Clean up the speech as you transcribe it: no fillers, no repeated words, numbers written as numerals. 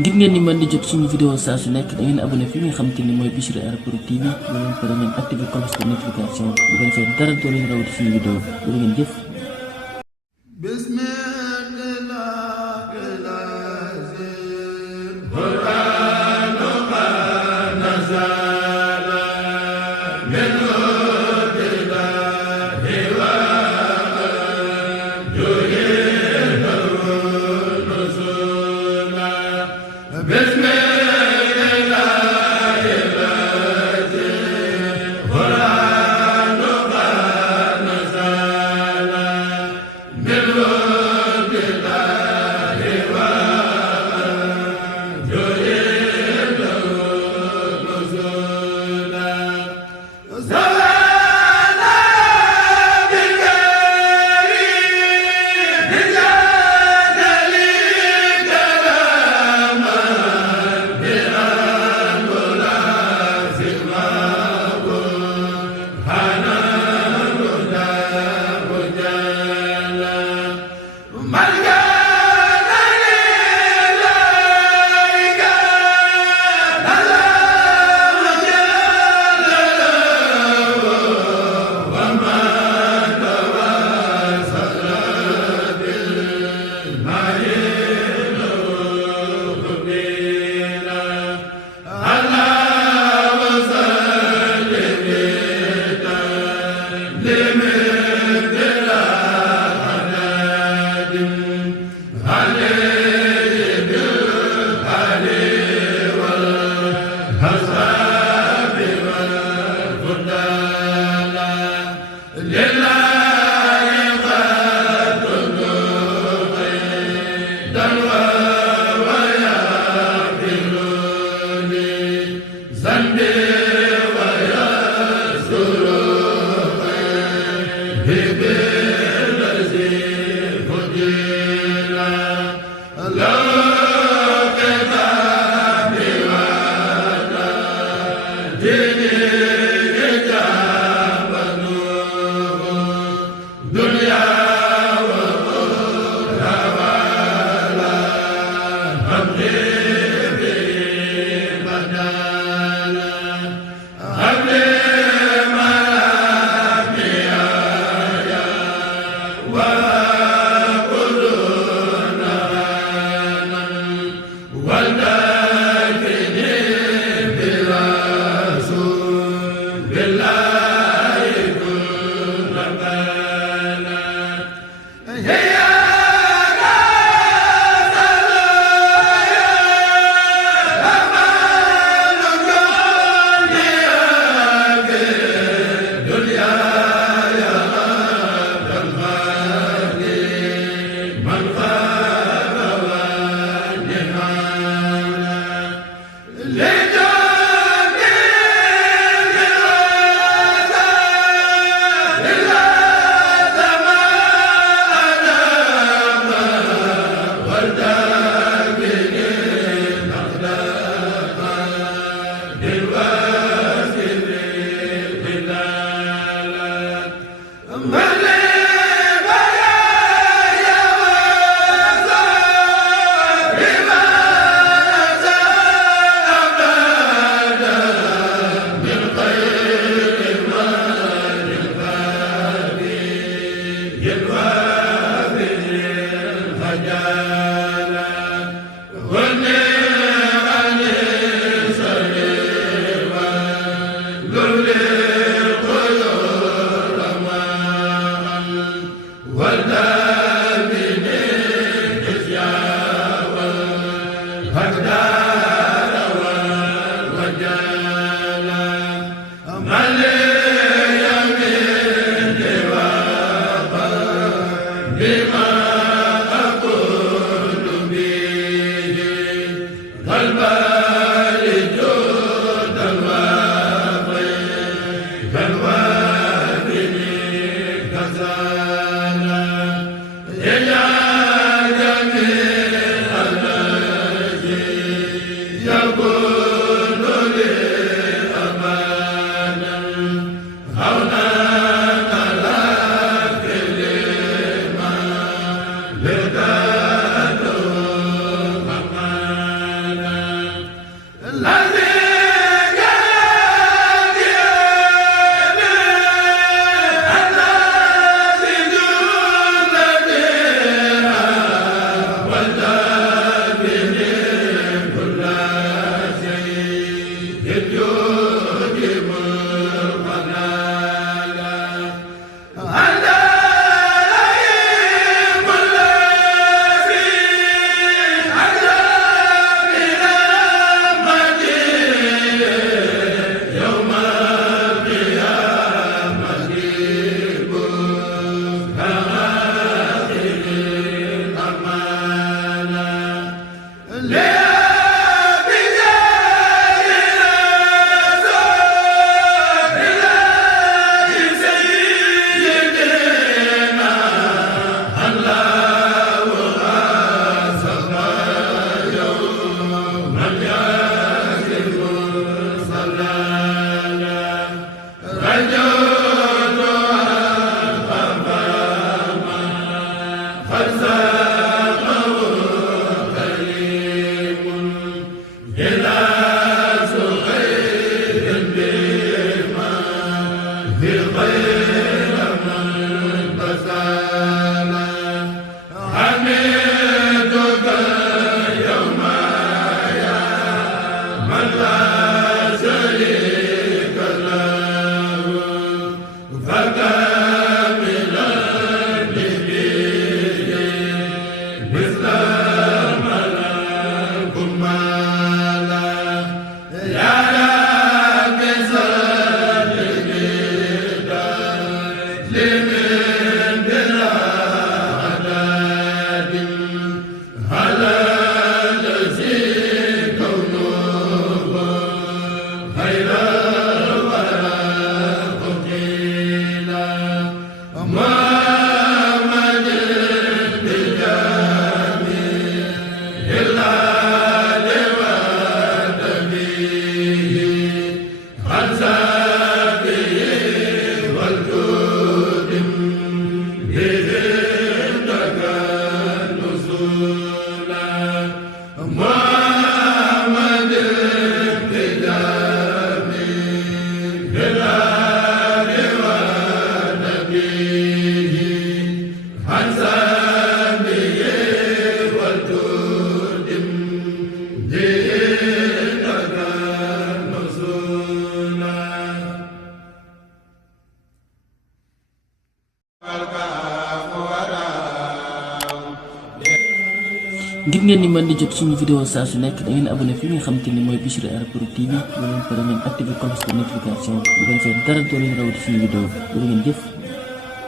ngir ngeen ni mën di jot suñu vidéo saa su nekk da ngeen abonné fi nga xamante ni mooy Bichri Airport TV bu leen pare ngeen activé cloche de notification bu ko defee dara doo leen rawati suñu vidéo bu ngeen jëf. Amen. ngir ngeen ni mën di jot suñu vidéo saa su nekk da ngeen abonné fi nga xamante ni mooy Bichri Airport TV bu leen pare ngeen activé cloche de notification bu ko defee dara doo leen rawati suñu vidéo bu ngeen jëf.